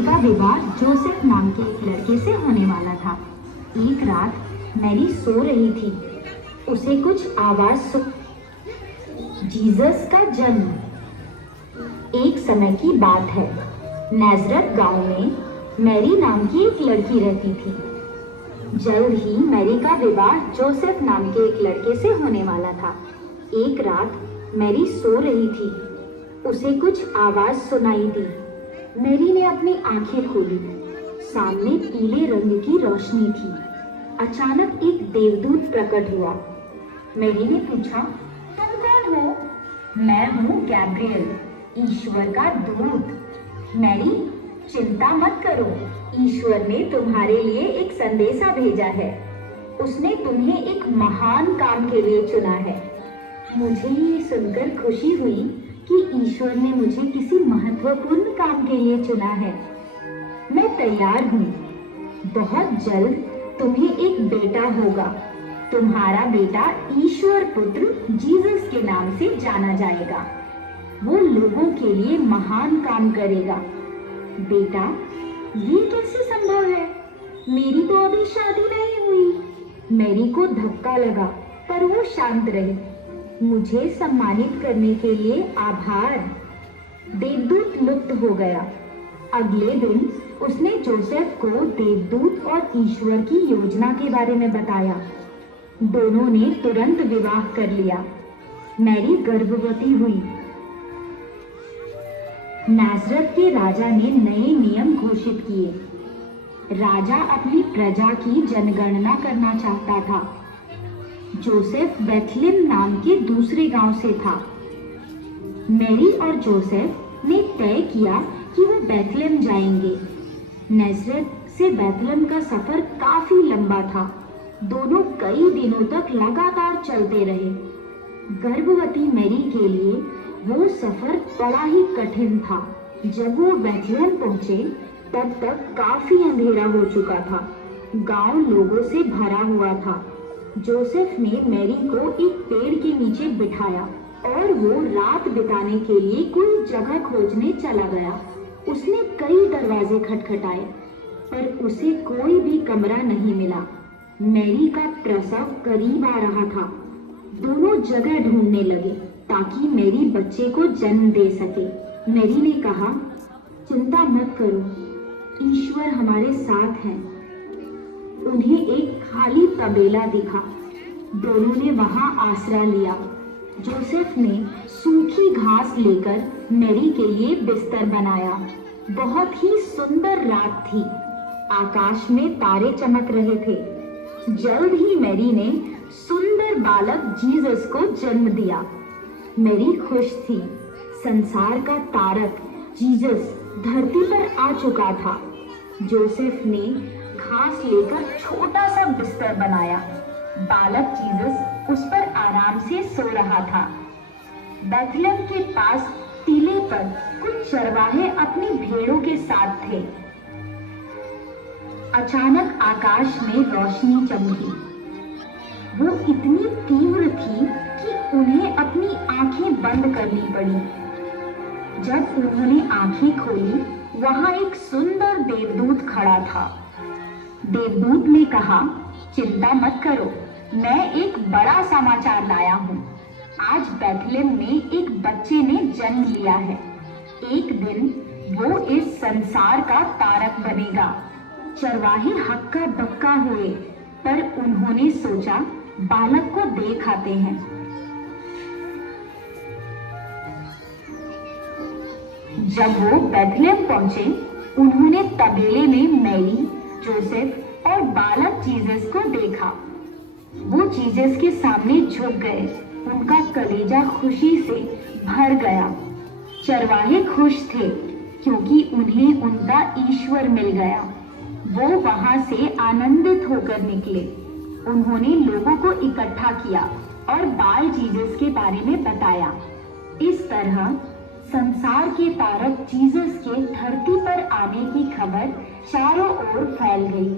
का विवाह जोसेफ नाम के एक लड़के से होने वाला था। एक रात मैरी सो रही थी। उसे कुछ आवाज जीसस का जन्म। एक समय की बात है। नाजरत गांव में मैरी नाम की एक लड़की रहती थी। जल्द ही मैरी का विवाह जोसेफ नाम के एक लड़के से होने वाला था। एक रात मैरी सो रही थी। उसे कुछ आवाज सुनाई दी। मैरी ने अपनी आंखें खोली। सामने पीले रंग की रोशनी थी। अचानक एक देवदूत प्रकट हुआ। मैरी ने पूछा, तुम कौन हो? मैं हूँ गैब्रियल, ईश्वर का दूत। मैरी, चिंता मत करो, ईश्वर ने तुम्हारे लिए एक संदेशा भेजा है। उसने तुम्हें एक महान काम के लिए चुना है। मुझे ये सुनकर खुशी हुई कि ईश्वर ने मुझे किसी महत्वपूर्ण काम के लिए चुना है। मैं तैयार हूँ। बहुत जल्द तुम्हें एक बेटा होगा। तुम्हारा बेटा ईश्वर पुत्र जीसस के नाम से जाना जाएगा। वो लोगों के लिए महान काम करेगा। बेटा, ये कैसे संभव है? मेरी तो अभी शादी नहीं हुई। मैरी को धक्का लगा, पर वो शांत रही। मुझे सम्मानित करने के लिए आभार। देवदूत लुप्त हो गया। अगले दिन उसने जोसेफ को देवदूत और ईश्वर की योजना के बारे में बताया। दोनों ने तुरंत विवाह कर लिया। मैरी गर्भवती हुई। नाजरत के राजा ने नए नियम घोषित किए। राजा अपनी प्रजा की जनगणना करना चाहता था। जोसेफ बेथलेम नाम के दूसरे गांव से था। मैरी और जोसेफ ने तय किया कि वो बेथलेम जाएंगे। नाजरत से बेथलेम का सफर काफी लंबा था। दोनों कई दिनों तक लगातार चलते रहे। गर्भवती मैरी के लिए वो सफर बड़ा ही कठिन था। जब वो बेथलेम पहुंचे तब तक काफी अंधेरा हो चुका था। गांव लोगों से भरा हुआ था। जोसेफ ने मैरी को एक पेड़ के नीचे बिठाया और वो रात बिताने के लिए कोई जगह खोजने चला गया। उसने कई दरवाजे खटखटाए, पर उसे कोई भी कमरा नहीं मिला। मैरी का प्रसव करीब आ रहा था। दोनों जगह ढूंढने लगे ताकि मैरी बच्चे को जन्म दे सके। मैरी ने कहा, चिंता मत करो, ईश्वर हमारे साथ है। उन्हें एक खाली तबेला दिखा। दोनों ने वहां आसरा लिया। जोसेफ ने सूखी घास लेकर मैरी के लिए बिस्तर बनाया। बहुत ही सुंदर रात थी। आकाश में तारे चमक रहे थे। जल्द ही मैरी ने सुंदर बालक जीसस को जन्म दिया। मैरी खुश थी। संसार का तारक जीसस धरती पर आ चुका था। जोसेफ ने घास लेकर छोटा सा बिस्तर बनाया। बालक जीसस उस पर आराम से सो रहा था। बेथलेम के पास टीले पर कुछ चरवाहे अपनी भेड़ों के साथ थे। अचानक आकाश में रोशनी चमकी। वो इतनी तीव्र थी कि उन्हें अपनी आंखें बंद करनी पड़ी। जब उन्होंने आंखें खोली, वहां एक सुंदर देवदूत खड़ा था। देवदूत ने कहा, चिंता मत करो, मैं एक बड़ा समाचार लाया हूँ। आज बेथलेम में एक बच्चे ने जन्म लिया है। एक दिन वो इस संसार का तारक बनेगा। चरवाहे हक्का बक्का हुए, पर उन्होंने सोचा बालक को देख आते हैं। जब वो बेथलेम पहुंचे, उन्होंने तबेले में मैरी, जोसेफ और बालक जीसस को देखा। वो जीसस के सामने झुक गए। उनका कलेजा खुशी से भर गया। चरवाहे खुश थे क्योंकि उन्हें उनका ईश्वर मिल गया। वो वहां से आनंदित होकर निकले। उन्होंने लोगों को इकट्ठा किया और बाल जीसस के बारे में बताया। इस तरह संसार के तारक जीसस के धरती पर आने की खबर चारों ओर फैल गई।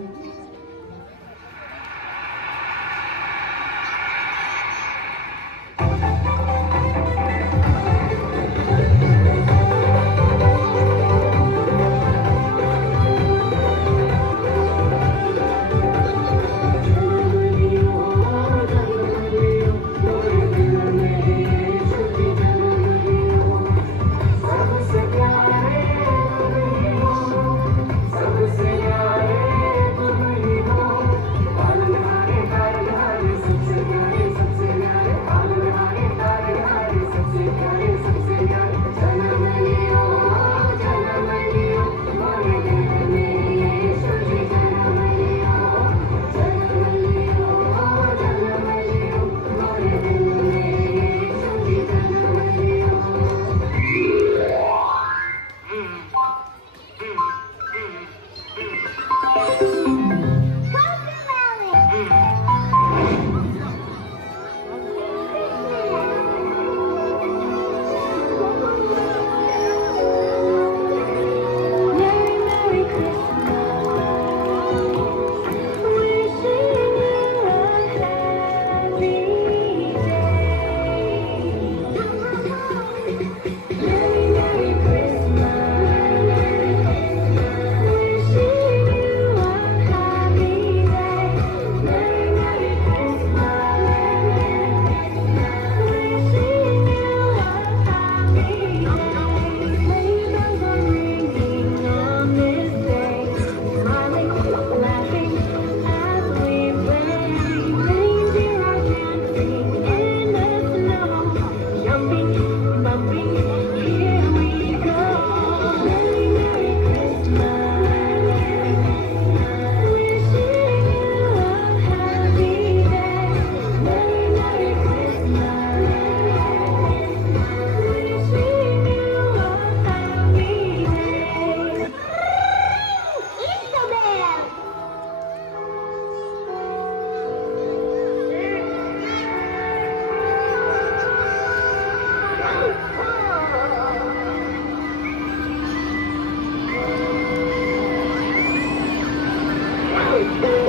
Thank you.